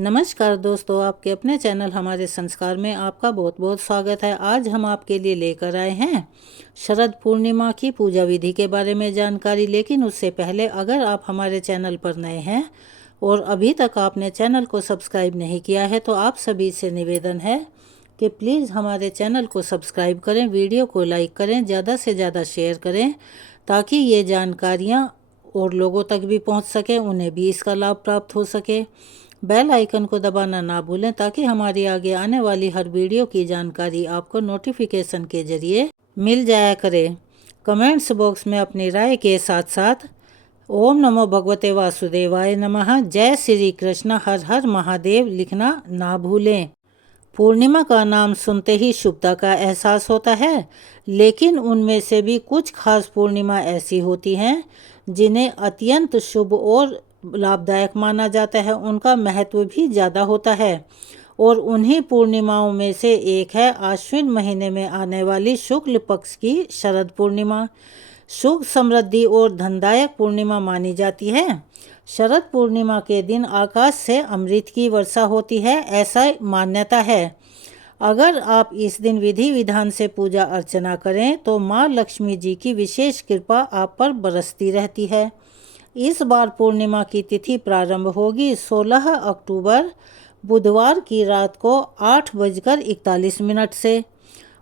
नमस्कार दोस्तों, आपके अपने चैनल हमारे संस्कार में आपका बहुत बहुत स्वागत है। आज हम आपके लिए लेकर आए हैं शरद पूर्णिमा की पूजा विधि के बारे में जानकारी। लेकिन उससे पहले अगर आप हमारे चैनल पर नए हैं और अभी तक आपने चैनल को सब्सक्राइब नहीं किया है तो आप सभी से निवेदन है कि प्लीज़ हमारे चैनल को सब्सक्राइब करें, वीडियो को लाइक करें, ज़्यादा से ज़्यादा शेयर करें ताकि ये जानकारियाँ और लोगों तक भी पहुँच सके, उन्हें भी इसका लाभ प्राप्त हो सके। बेल आइकन को दबाना ना भूलें ताकि हमारी आगे आने वाली हर वीडियो की जानकारी आपको नोटिफिकेशन के जरिए मिल जाया करे। कमेंट्स बॉक्स में अपनी राय के साथ साथ ओम नमो भगवते वासुदेवाय नमः, जय श्री कृष्ण, हर हर महादेव लिखना ना भूलें। पूर्णिमा का नाम सुनते ही शुभता का एहसास होता है, लेकिन उनमें से भी कुछ खास पूर्णिमा ऐसी होती हैं जिन्हें अत्यंत शुभ और लाभदायक माना जाता है। उनका महत्व भी ज़्यादा होता है और उन्हीं पूर्णिमाओं में से एक है आश्विन महीने में आने वाली शुक्ल पक्ष की शरद पूर्णिमा। सुख समृद्धि और धनदायक पूर्णिमा मानी जाती है। शरद पूर्णिमा के दिन आकाश से अमृत की वर्षा होती है, ऐसा मान्यता है। अगर आप इस दिन विधि विधान से पूजा अर्चना करें तो माँ लक्ष्मी जी की विशेष कृपा आप पर बरसती रहती है। इस बार पूर्णिमा की तिथि प्रारंभ होगी 16 अक्टूबर बुधवार की रात को 8:41 से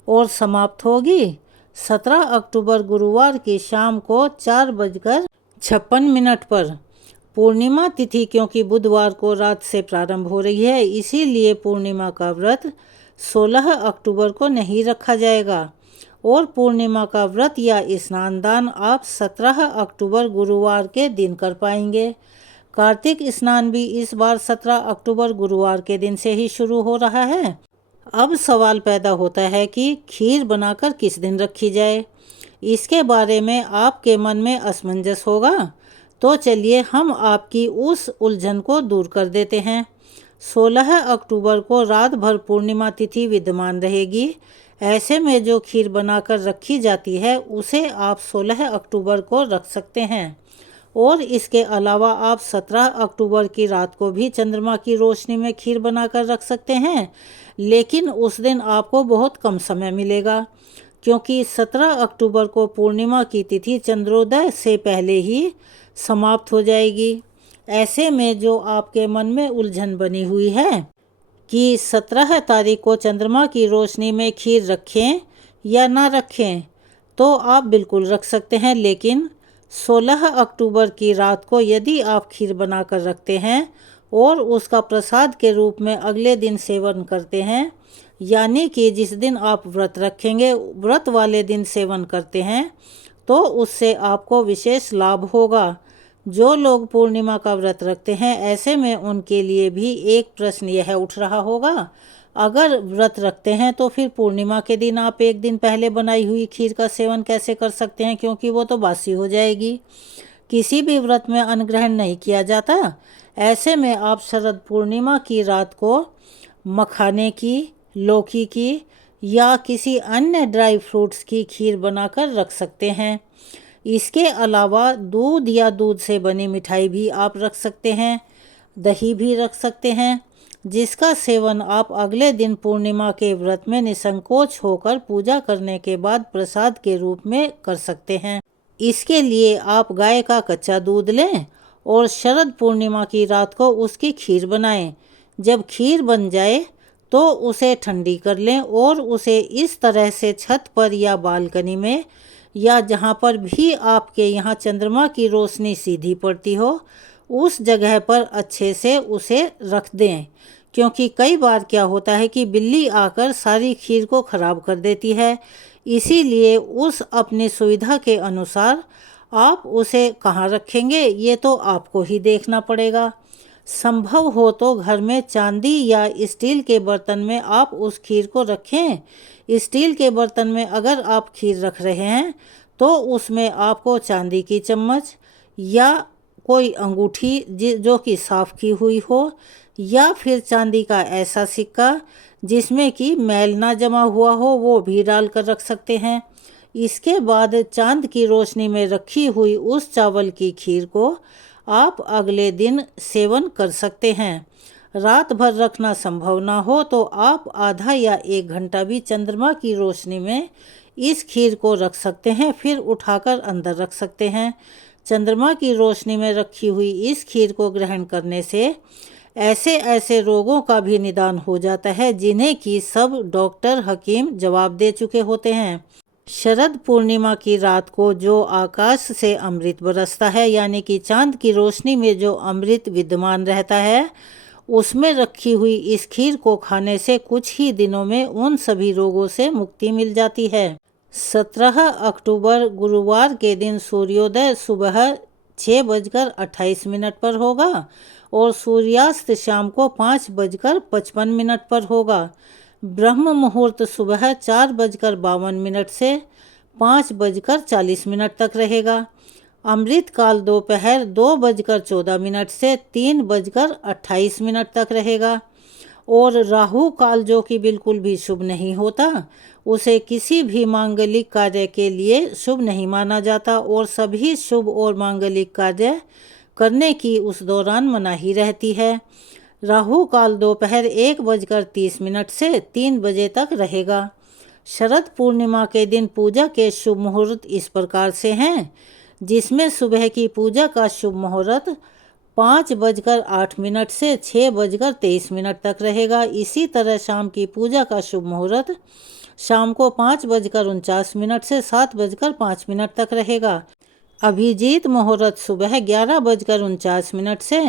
और समाप्त होगी 17 अक्टूबर गुरुवार की शाम को 4:56 पर। पूर्णिमा तिथि क्योंकि बुधवार को रात से प्रारंभ हो रही है, इसीलिए पूर्णिमा का व्रत 16 अक्टूबर को नहीं रखा जाएगा और पूर्णिमा का व्रत या स्नान दान आप 17 अक्टूबर गुरुवार के दिन कर पाएंगे। कार्तिक स्नान भी इस बार 17 अक्टूबर गुरुवार के दिन से ही शुरू हो रहा है। अब सवाल पैदा होता है कि खीर बनाकर किस दिन रखी जाए। इसके बारे में आपके मन में असमंजस होगा, तो चलिए हम आपकी उस उलझन को दूर कर देते हैं। 16 अक्टूबर को रात भर पूर्णिमा तिथि विद्यमान रहेगी। ऐसे में जो खीर बनाकर रखी जाती है उसे आप 16 अक्टूबर को रख सकते हैं और इसके अलावा आप 17 अक्टूबर की रात को भी चंद्रमा की रोशनी में खीर बनाकर रख सकते हैं। लेकिन उस दिन आपको बहुत कम समय मिलेगा क्योंकि 17 अक्टूबर को पूर्णिमा की तिथि चंद्रोदय से पहले ही समाप्त हो जाएगी। ऐसे में जो आपके मन में उलझन बनी हुई है कि 17 तारीख को चंद्रमा की रोशनी में खीर रखें या ना रखें, तो आप बिल्कुल रख सकते हैं। लेकिन 16 अक्टूबर की रात को यदि आप खीर बनाकर रखते हैं और उसका प्रसाद के रूप में अगले दिन सेवन करते हैं, यानी कि जिस दिन आप व्रत रखेंगे व्रत वाले दिन सेवन करते हैं, तो उससे आपको विशेष लाभ होगा। जो लोग पूर्णिमा का व्रत रखते हैं ऐसे में उनके लिए भी एक प्रश्न यह उठ रहा होगा, अगर व्रत रखते हैं तो फिर पूर्णिमा के दिन आप एक दिन पहले बनाई हुई खीर का सेवन कैसे कर सकते हैं, क्योंकि वो तो बासी हो जाएगी। किसी भी व्रत में अन्न ग्रहण नहीं किया जाता। ऐसे में आप शरद पूर्णिमा की रात को मखाने की, लौकी की या किसी अन्य ड्राई फ्रूट्स की खीर बनाकर रख सकते हैं। इसके अलावा दूध या दूध से बनी मिठाई भी आप रख सकते हैं, दही भी रख सकते हैं, जिसका सेवन आप अगले दिन पूर्णिमा के व्रत में निसंकोच होकर पूजा करने के बाद प्रसाद के रूप में कर सकते हैं। इसके लिए आप गाय का कच्चा दूध लें और शरद पूर्णिमा की रात को उसकी खीर बनाएं। जब खीर बन जाए तो उसे ठंडी कर लें और उसे इस तरह से छत पर या बालकनी में या जहाँ पर भी आपके यहाँ चंद्रमा की रोशनी सीधी पड़ती हो उस जगह पर अच्छे से उसे रख दें, क्योंकि कई बार क्या होता है कि बिल्ली आकर सारी खीर को ख़राब कर देती है। इसीलिए उस अपनी सुविधा के अनुसार आप उसे कहाँ रखेंगे ये तो आपको ही देखना पड़ेगा। संभव हो तो घर में चांदी या स्टील के बर्तन में आप उस खीर को रखें। स्टील के बर्तन में अगर आप खीर रख रहे हैं तो उसमें आपको चांदी की चम्मच या कोई अंगूठी जो कि साफ़ की हुई हो या फिर चांदी का ऐसा सिक्का जिसमें कि मैल ना जमा हुआ हो वो भी डाल कर रख सकते हैं। इसके बाद चांद की रोशनी में रखी हुई उस चावल की खीर को आप अगले दिन सेवन कर सकते हैं। रात भर रखना संभव ना हो तो आप आधा या 1 घंटा भी चंद्रमा की रोशनी में इस खीर को रख सकते हैं, फिर उठाकर अंदर रख सकते हैं। चंद्रमा की रोशनी में रखी हुई इस खीर को ग्रहण करने से ऐसे ऐसे रोगों का भी निदान हो जाता है जिन्हें कि सब डॉक्टर हकीम जवाब दे चुके होते हैं। शरद पूर्णिमा की रात को जो आकाश से अमृत बरसता है, यानी कि चांद की रोशनी में जो अमृत विद्यमान रहता है, उसमें रखी हुई इस खीर को खाने से कुछ ही दिनों में उन सभी रोगों से मुक्ति मिल जाती है। 17 अक्टूबर गुरुवार के दिन सूर्योदय सुबह 6:28 पर होगा और सूर्यास्त शाम को 5:55 पर होगा। ब्रह्म मुहूर्त सुबह 4:52 से 5:40 तक रहेगा। अमृत काल दोपहर 2:14 से 3:28 तक रहेगा और राहु काल जो कि बिल्कुल भी शुभ नहीं होता, उसे किसी भी मांगलिक कार्य के लिए शुभ नहीं माना जाता और सभी शुभ और मांगलिक कार्य करने की उस दौरान मनाही रहती है। राहु काल दोपहर 1:30 से 3 बजे तक रहेगा। शरद पूर्णिमा के दिन पूजा के शुभ मुहूर्त इस प्रकार से हैं, जिसमें सुबह की पूजा का शुभ मुहूर्त 5:08 से 6:23 तक रहेगा। इसी तरह शाम की पूजा का शुभ मुहूर्त शाम को 5:49 से 7:05 तक रहेगा। अभिजीत मुहूर्त सुबह 11:49 से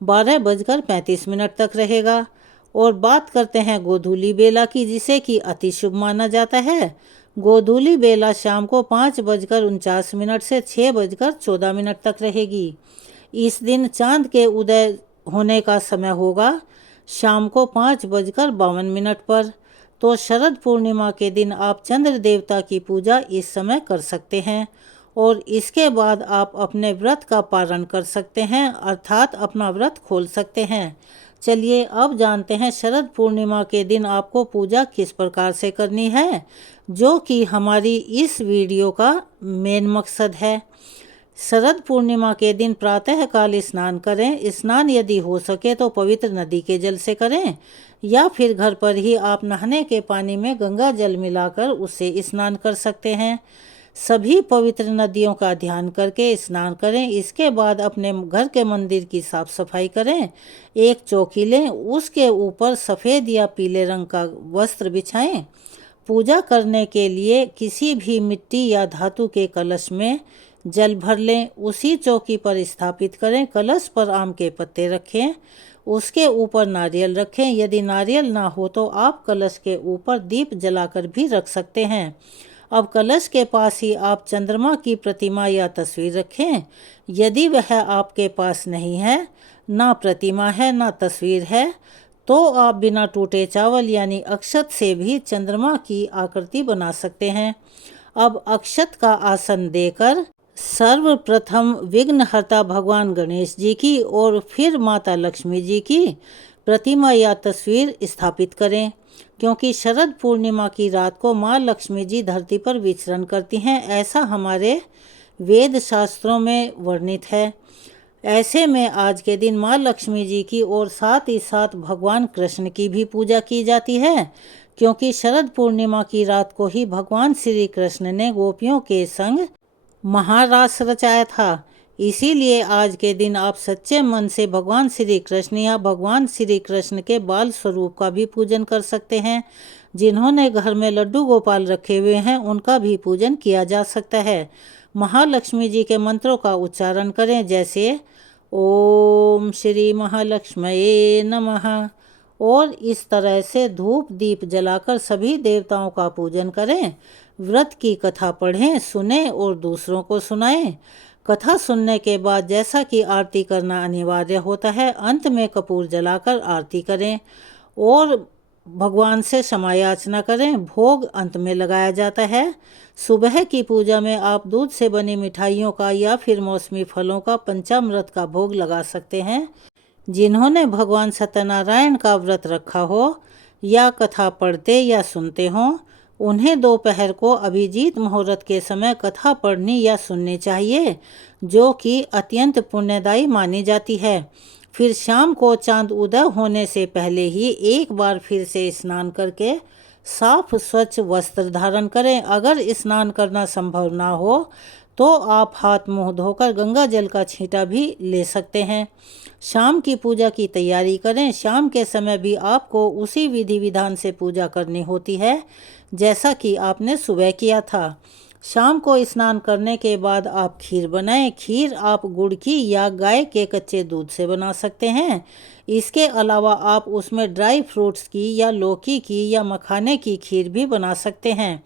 12:35 तक रहेगा। और बात करते हैं गोधूली बेला की, जिसे कि अति शुभ माना जाता है। गोधूली बेला शाम को 5:49 से 6:14 तक रहेगी। इस दिन चांद के उदय होने का समय होगा शाम को 5:52 पर। तो शरद पूर्णिमा के दिन आप चंद्र देवता की पूजा इस समय कर सकते हैं और इसके बाद आप अपने व्रत का पालन कर सकते हैं, अर्थात अपना व्रत खोल सकते हैं। चलिए अब जानते हैं शरद पूर्णिमा के दिन आपको पूजा किस प्रकार से करनी है, जो कि हमारी इस वीडियो का मेन मकसद है। शरद पूर्णिमा के दिन प्रातःकाल स्नान करें। स्नान यदि हो सके तो पवित्र नदी के जल से करें या फिर घर पर ही आप नहाने के पानी में गंगा जल मिलाकर उससे स्नान कर सकते हैं। सभी पवित्र नदियों का ध्यान करके स्नान करें। इसके बाद अपने घर के मंदिर की साफ सफाई करें। एक चौकी लें, उसके ऊपर सफ़ेद या पीले रंग का वस्त्र बिछाएं। पूजा करने के लिए किसी भी मिट्टी या धातु के कलश में जल भर लें, उसी चौकी पर स्थापित करें। कलश पर आम के पत्ते रखें, उसके ऊपर नारियल रखें। यदि नारियल ना हो तो आप कलश के ऊपर दीप जलाकर भी रख सकते हैं। अब कलश के पास ही आप चंद्रमा की प्रतिमा या तस्वीर रखें। यदि वह आपके पास नहीं है, ना प्रतिमा है ना तस्वीर है, तो आप बिना टूटे चावल यानी अक्षत से भी चंद्रमा की आकृति बना सकते हैं। अब अक्षत का आसन देकर सर्वप्रथम विघ्नहर्ता भगवान गणेश जी की और फिर माता लक्ष्मी जी की प्रतिमा या तस्वीर स्थापित करें, क्योंकि शरद पूर्णिमा की रात को माँ लक्ष्मी जी धरती पर विचरण करती हैं, ऐसा हमारे वेद शास्त्रों में वर्णित है। ऐसे में आज के दिन माँ लक्ष्मी जी की और साथ ही साथ भगवान कृष्ण की भी पूजा की जाती है, क्योंकि शरद पूर्णिमा की रात को ही भगवान श्री कृष्ण ने गोपियों के संग महारास रचाया था। इसीलिए आज के दिन आप सच्चे मन से भगवान श्री कृष्ण या भगवान श्री कृष्ण के बाल स्वरूप का भी पूजन कर सकते हैं। जिन्होंने घर में लड्डू गोपाल रखे हुए हैं, उनका भी पूजन किया जा सकता है। महालक्ष्मी जी के मंत्रों का उच्चारण करें, जैसे ओम श्री महालक्ष्मये नमः, और इस तरह से धूप दीप जलाकर सभी देवताओं का पूजन करें। व्रत की कथा पढ़ें, सुनें और दूसरों को सुनाएं। कथा सुनने के बाद जैसा कि आरती करना अनिवार्य होता है, अंत में कपूर जलाकर आरती करें और भगवान से क्षमा याचना करें। भोग अंत में लगाया जाता है। सुबह की पूजा में आप दूध से बनी मिठाइयों का या फिर मौसमी फलों का पंचामृत का भोग लगा सकते हैं। जिन्होंने भगवान सत्यनारायण का व्रत रखा हो या कथा पढ़ते या सुनते हों, उन्हें दोपहर को अभिजीत मुहूर्त के समय कथा पढ़नी या सुननी चाहिए, जो कि अत्यंत पुण्यदायी मानी जाती है। फिर शाम को चांद उदय होने से पहले ही एक बार फिर से स्नान करके साफ स्वच्छ वस्त्र धारण करें। अगर स्नान करना संभव ना हो तो आप हाथ मुंह धोकर गंगा जल का छींटा भी ले सकते हैं। शाम की पूजा की तैयारी करें। शाम के समय भी आपको उसी विधि विधान से पूजा करनी होती है जैसा कि आपने सुबह किया था। शाम को स्नान करने के बाद आप खीर बनाएं। खीर आप गुड़ की या गाय के कच्चे दूध से बना सकते हैं। इसके अलावा आप उसमें ड्राई फ्रूट्स की या लौकी की या मखाने की खीर भी बना सकते हैं,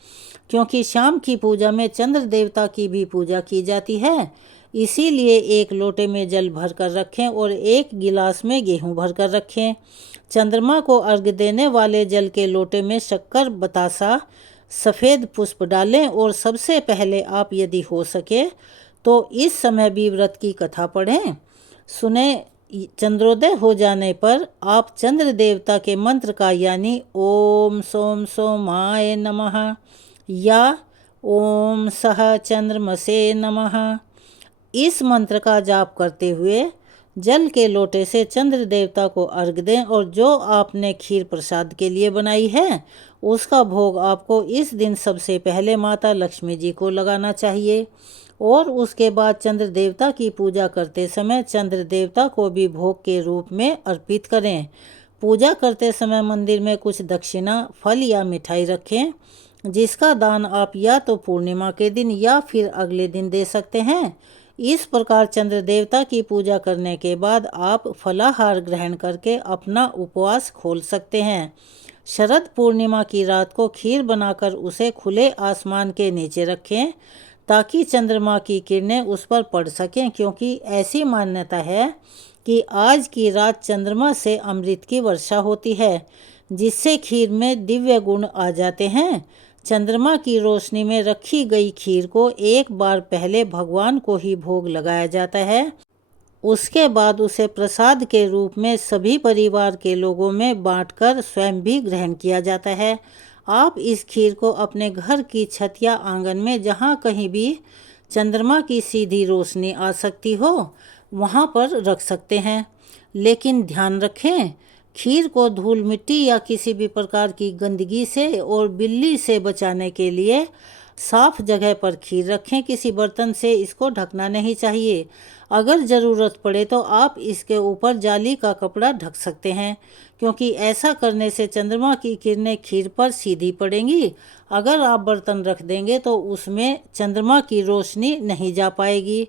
क्योंकि शाम की पूजा में चंद्र देवता की भी पूजा की जाती है। इसीलिए एक लोटे में जल भर कर रखें और एक गिलास में गेहूं भर कर रखें। चंद्रमा को अर्घ्य देने वाले जल के लोटे में शक्कर, बतासा, सफ़ेद पुष्प डालें और सबसे पहले आप यदि हो सके तो इस समय भी व्रत की कथा पढ़ें। सुने। चंद्रोदय हो जाने पर आप चंद्र देवता के मंत्र का यानी ओम सोम सोमाय नमः या ओम सह चंद्रमसे नमः इस मंत्र का जाप करते हुए जल के लोटे से चंद्र देवता को अर्घ्य दें और जो आपने खीर प्रसाद के लिए बनाई है उसका भोग आपको इस दिन सबसे पहले माता लक्ष्मी जी को लगाना चाहिए। और उसके बाद चंद्र देवता की पूजा करते समय चंद्र देवता को भी भोग के रूप में अर्पित करें। पूजा करते समय मंदिर में कुछ दक्षिणा, फल या मिठाई रखें, जिसका दान आप या तो पूर्णिमा के दिन या फिर अगले दिन दे सकते हैं। इस प्रकार चंद्र देवता की पूजा करने के बाद आप फलाहार ग्रहण करके अपना उपवास खोल सकते हैं। शरद पूर्णिमा की रात को खीर बनाकर उसे खुले आसमान के नीचे रखें ताकि चंद्रमा की किरणें उस पर पड़ सकें, क्योंकि ऐसी मान्यता है कि आज की रात चंद्रमा से अमृत की वर्षा होती है, जिससे खीर में दिव्य गुण आ जाते हैं। चंद्रमा की रोशनी में रखी गई खीर को एक बार पहले भगवान को ही भोग लगाया जाता है। उसके बाद उसे प्रसाद के रूप में सभी परिवार के लोगों में बांटकर स्वयं भी ग्रहण किया जाता है। आप इस खीर को अपने घर की छत या आंगन में जहाँ कहीं भी चंद्रमा की सीधी रोशनी आ सकती हो वहाँ पर रख सकते हैं। लेकिन ध्यान रखें, खीर को धूल मिट्टी या किसी भी प्रकार की गंदगी से और बिल्ली से बचाने के लिए साफ जगह पर खीर रखें। किसी बर्तन से इसको ढकना नहीं चाहिए। अगर ज़रूरत पड़े तो आप इसके ऊपर जाली का कपड़ा ढक सकते हैं, क्योंकि ऐसा करने से चंद्रमा की किरणें खीर पर सीधी पड़ेंगी। अगर आप बर्तन रख देंगे तो उसमें चंद्रमा की रोशनी नहीं जा पाएगी।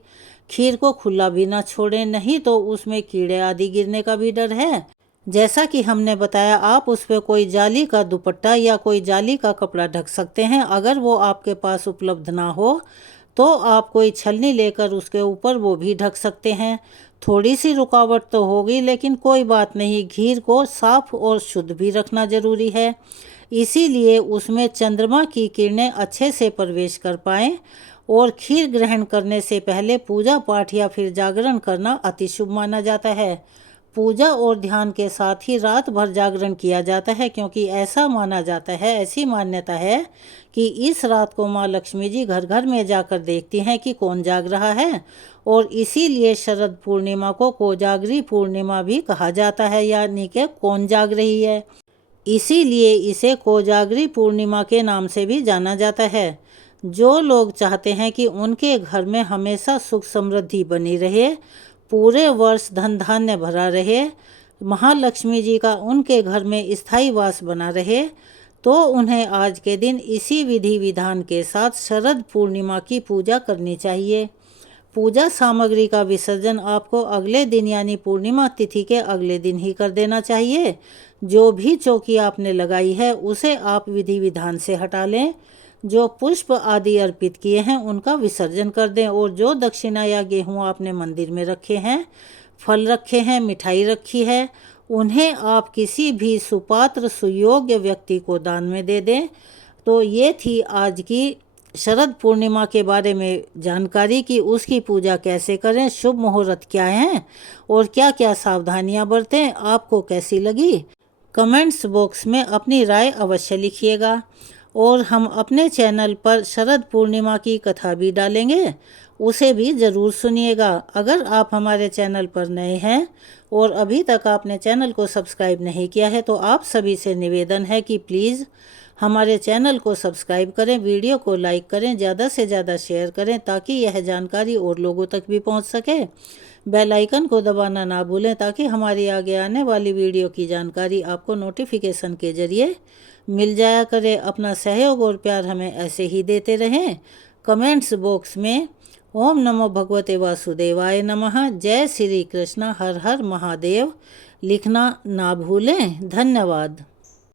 खीर को खुला भी ना छोड़ें, नहीं तो उसमें कीड़े आदि गिरने का भी डर है। जैसा कि हमने बताया, आप उस पर कोई जाली का दुपट्टा या कोई जाली का कपड़ा ढक सकते हैं। अगर वो आपके पास उपलब्ध ना हो तो आप कोई छलनी लेकर उसके ऊपर वो भी ढक सकते हैं। थोड़ी सी रुकावट तो होगी, लेकिन कोई बात नहीं, खीर को साफ और शुद्ध भी रखना जरूरी है। इसीलिए उसमें चंद्रमा की किरणें अच्छे से प्रवेश कर पाएँ। और खीर ग्रहण करने से पहले पूजा पाठ या फिर जागरण करना अति शुभ माना जाता है। पूजा और ध्यान के साथ ही रात भर जागरण किया जाता है, क्योंकि ऐसा माना जाता है, ऐसी मान्यता है कि इस रात को माँ लक्ष्मी जी घर घर में जाकर देखती हैं कि कौन जाग रहा है। और इसीलिए शरद पूर्णिमा को कोजागरी पूर्णिमा भी कहा जाता है, यानी कि कौन जाग रही है। इसीलिए इसे कोजागरी पूर्णिमा के नाम से भी जाना जाता है। जो लोग चाहते हैं कि उनके घर में हमेशा सुख समृद्धि बनी रहे, पूरे वर्ष धन धान्य भरा रहे, महालक्ष्मी जी का उनके घर में स्थायी वास बना रहे, तो उन्हें आज के दिन इसी विधि विधान के साथ शरद पूर्णिमा की पूजा करनी चाहिए। पूजा सामग्री का विसर्जन आपको अगले दिन यानी पूर्णिमा तिथि के अगले दिन ही कर देना चाहिए। जो भी चौकी आपने लगाई है उसे आप विधि विधान से हटा लें। जो पुष्प आदि अर्पित किए हैं उनका विसर्जन कर दें। और जो दक्षिणा या गेहूँ आपने मंदिर में रखे हैं, फल रखे हैं, मिठाई रखी है, उन्हें आप किसी भी सुपात्र सुयोग्य व्यक्ति को दान में दे दें। तो ये थी आज की शरद पूर्णिमा के बारे में जानकारी कि उसकी पूजा कैसे करें, शुभ मुहूर्त क्या हैं और क्या क्या सावधानियां बरतें। आपको कैसी लगी? कमेंट्स बॉक्स में अपनी राय अवश्य लिखिएगा। और हम अपने चैनल पर शरद पूर्णिमा की कथा भी डालेंगे, उसे भी ज़रूर सुनिएगा। अगर आप हमारे चैनल पर नए हैं और अभी तक आपने चैनल को सब्सक्राइब नहीं किया है तो आप सभी से निवेदन है कि प्लीज़ हमारे चैनल को सब्सक्राइब करें, वीडियो को लाइक करें, ज़्यादा से ज़्यादा शेयर करें ताकि यह जानकारी और लोगों तक भी पहुंच सके। बेल आइकन को दबाना ना भूलें ताकि हमारी आगे आने वाली वीडियो की जानकारी आपको नोटिफिकेशन के ज़रिए मिल जाया करे। अपना सहयोग और प्यार हमें ऐसे ही देते रहें। कमेंट्स बॉक्स में ओम नमो भगवते वासुदेवाय नमः, जय श्री कृष्ण, हर हर महादेव लिखना ना भूलें। धन्यवाद।